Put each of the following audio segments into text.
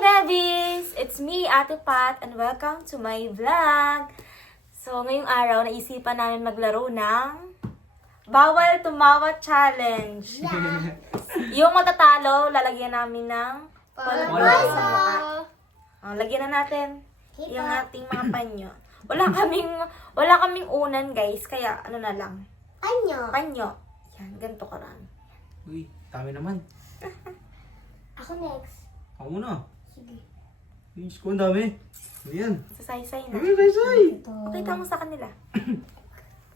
Babies! It's me, Ate Pat, and welcome to my vlog. So, ngayong araw, naisipan namin maglaro ng Bawal Tumawa Challenge. Yeah. Yung matatalo, lalagyan namin ng Polvo. sa mukha. Lagyan na natin yung ating mga panyo. Wala kaming unan, guys, kaya ano na lang. Panyo. Yan, ganito karami. Uy, dami naman. Ako next. Ako muna. Sige. Yung ko, ang dami. Ano yan? Sasaysay na. Ay, say! Ito. Pakita mo sa kanila.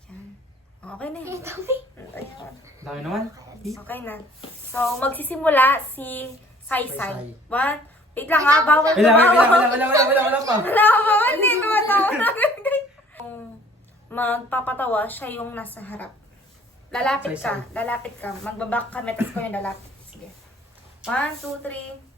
Yan. Okay na yun. Ayan. Dami naman. Okay na. So, magsisimula si Saysay. Saysay. One. Wait lang ha, bawal Wala pa. Wala pa, bawal din. Tumatawa na agad, guys. Magpapatawa, siya yung nasa harap. Lalapit ka. Magbabak kami, tapos ko yung lalapit. Sige. 1, 2, 3.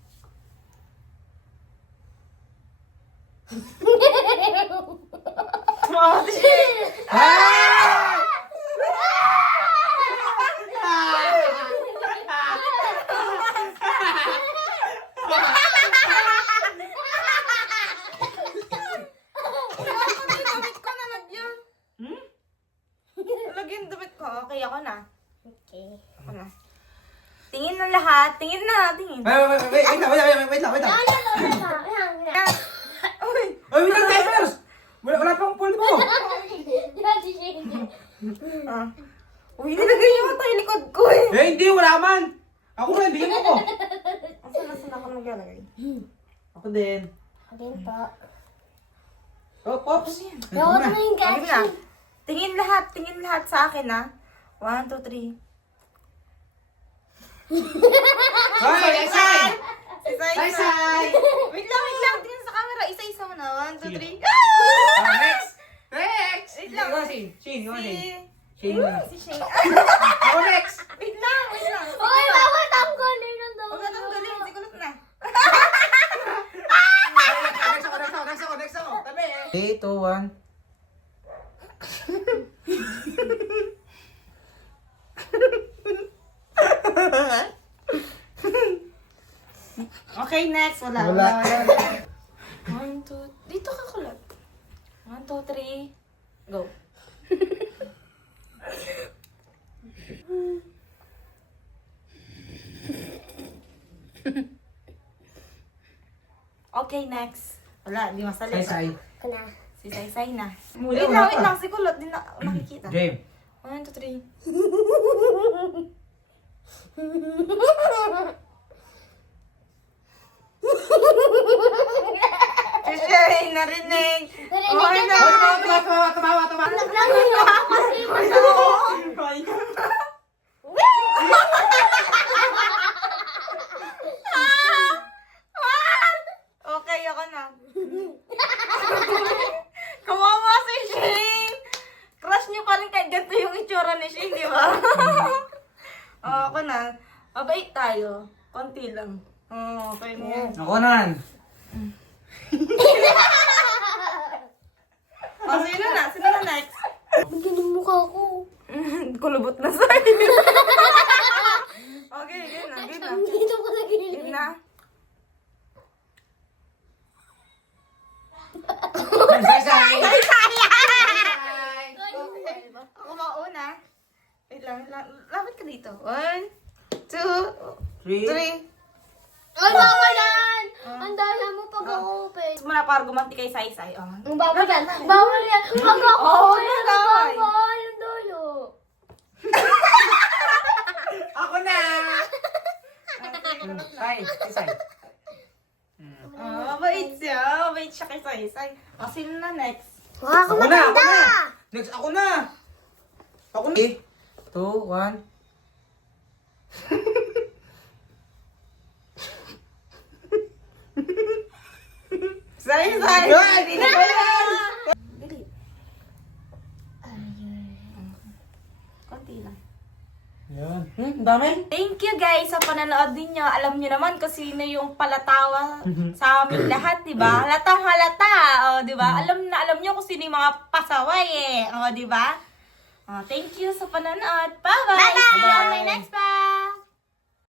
Lagyan damit ko. Okay, ako na. Okay. Ako na. Tingin ng lahat. Tingin na. Tingin. Wait lang. Uy. Ay, wait lang, timers! Wala pang pulbo. Uy, nilagay yung mata yung likod ko eh. Eh, hindi, wala man. Ako rin, bigyan mo ko. Asan ako maglalagay? Ako din. Again po. Oh, Pops. Bawal na yung Lagyan na. gachi. Tingin lahat sa akin ha. 1, 2, 3. Ay, Say! Say! Wait lang. Tingin sa camera. Isa-isa mo na. 1, 2, 3. Next! Wait lang. Shane. Si Shane. Ako next! Uy, bawal tanggalin ang Huwag na tanggalin. Sigulot na. Next ako. Tabi eh. 3, 2, 1. Okay, next. Wala. 1, 2. Dito ka kulat. 1, 2, 3. Go. Okay, next. Wala, di masali. Say. Ako na. Si Saysay na. Wala, Wait wala pa. lang. Si Kulot, di na nakikita. Game. 1, 2, 3. Si Shane, narinig. Okay na. Tumawa. Naglangoy ako kasi Okay, ako na. Kawawa si Shane. Crush niyo pa rin kahit ganito yung itsura ni Shane, di ba? Ako na. Mabait tayo. Konti lang. Okay na yan. Ako nan. Sino na? Sino na next? Hindi ng mukha ko. Kulubot na sa'yo. Okay, game na. Dito ko lagi. Game na. Say. Ako mauna. Wait lang. Lapit ka dito. 1, 2, 3. 3. Ay, bawalan! Ang dala mo pag-open. Muna para gumanti kay Saysay. Ang bawal yan. Bawal yan. Pag-open. Bawal yung dulo. Ako na! Say. Mabait siya. Mabait siya kay Saysay. Sino na next? Wala Ako na! Next, ako na! 3, 2, 1. Saysay! Dili. Konti lang. Yan. Dami. Thank you guys sa pananood ninyo. Alam niyo naman kung sino yung palatawa sa amin lahat, di ba? Halatang halata, di ba? Alam niyo kung sino yung mga pasaway, di ba? Thank you sa pananood. Bye-bye! See you on my next vlog!